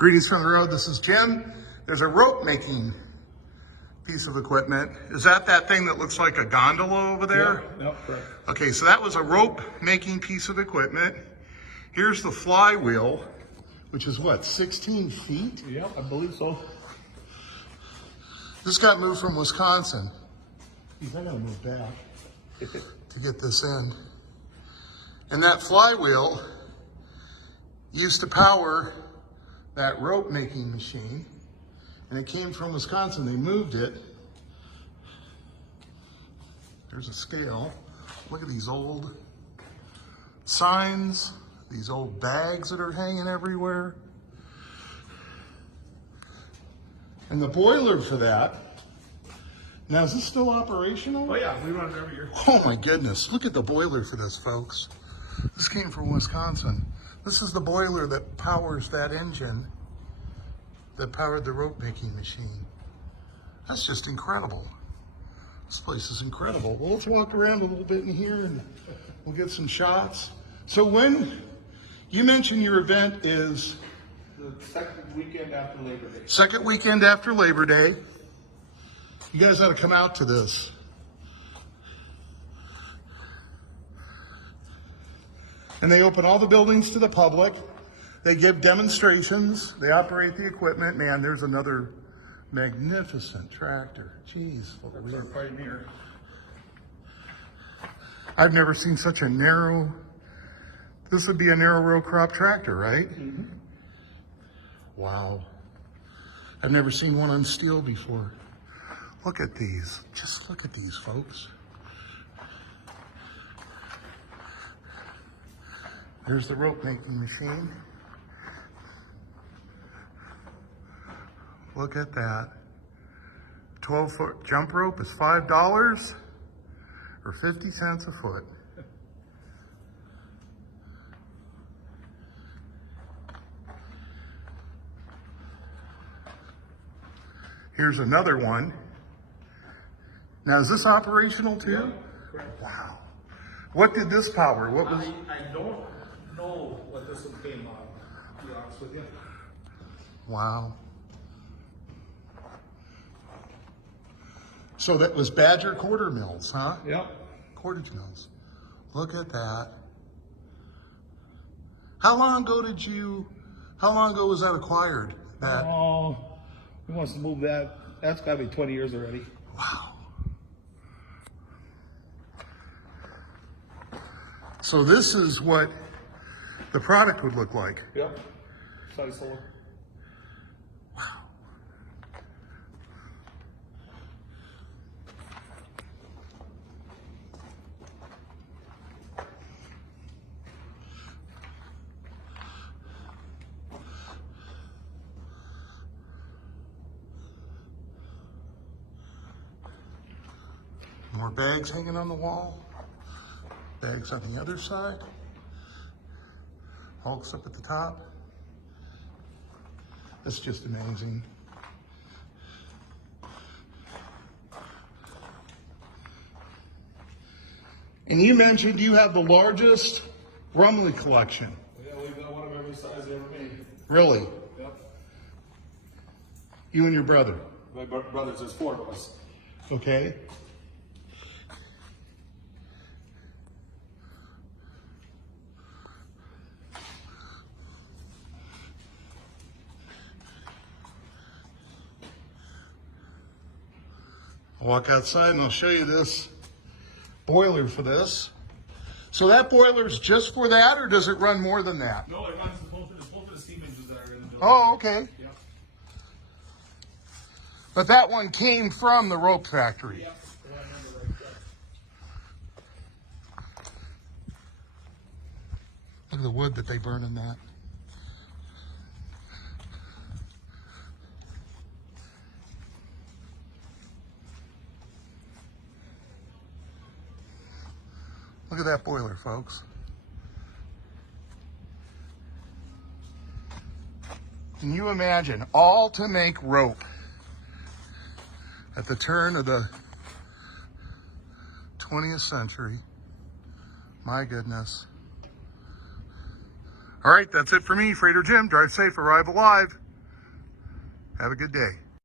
Greetings from the road, this is Jim. There's a rope making piece of equipment. Is that thing that looks like a gondola over there? Yeah, correct. Okay, so that was a rope making piece of equipment. Here's the flywheel, which is what, 16 feet? Yeah, I believe so. This got moved from Wisconsin. He's not gonna move back. To get this in. And that flywheel used to power that rope making machine, and it came from Wisconsin. They moved it. There's a scale. Look at these old signs, these old bags that are hanging everywhere. And the boiler for that, now is this still operational? Oh yeah, we run it every year. Oh my goodness, look at the boiler for this, folks. This came from Wisconsin. This is the boiler that powers that engine that powered the rope making machine. That's just incredible. This place is incredible. Well, let's walk around a little bit in here and we'll get some shots. So when you mentioned your event is The second weekend after Labor Day. second weekend after Labor Day. You guys ought to come out to this. And they open all the buildings to the public. They give demonstrations. They operate the equipment. Man, there's another magnificent tractor. Jeez. That's our pioneer. I've never seen such a narrow, this would be a narrow row crop tractor, right? Mm-hmm. Wow. I've never seen one on steel before. Look at these. Just look at these, folks. There's the rope making machine. Look at that. 12-foot jump rope is $5 or 50 cents a foot. Here's another one. Now, is this operational too? Yeah, correct. Wow. What did this power? What was? I don't know what this one came on, to be honest with you. Wow. So that was Badger quarter mills, huh? Yep. Cordage mills. Look at that. How long ago was that acquired? That? Oh, he wants to move that. That's gotta be 20 years already. Wow. So this is what the product would look like. Yep. Size solar. Wow. More bags hanging on the wall. Bags on the other side. Hulks up at the top. That's just amazing. And you mentioned you have the largest Rumley collection. Yeah, we've got one of every size they ever made. Really? Yep. You and your brother. My brothers, there's 4 of us. Okay. I'll walk outside and I'll show you this boiler for this. So that boiler's just for that, or does it run more than that? No, it runs both of the steam engines that are in the building. Oh, okay. Yep. But that one came from the rope factory. Yep. The one number right there. Look at the wood that they burn in that. Look at that boiler, folks. Can you imagine, all to make rope at the turn of the 20th century? My goodness. All right, that's it for me, Freighter Jim. Drive safe, arrive alive. Have a good day.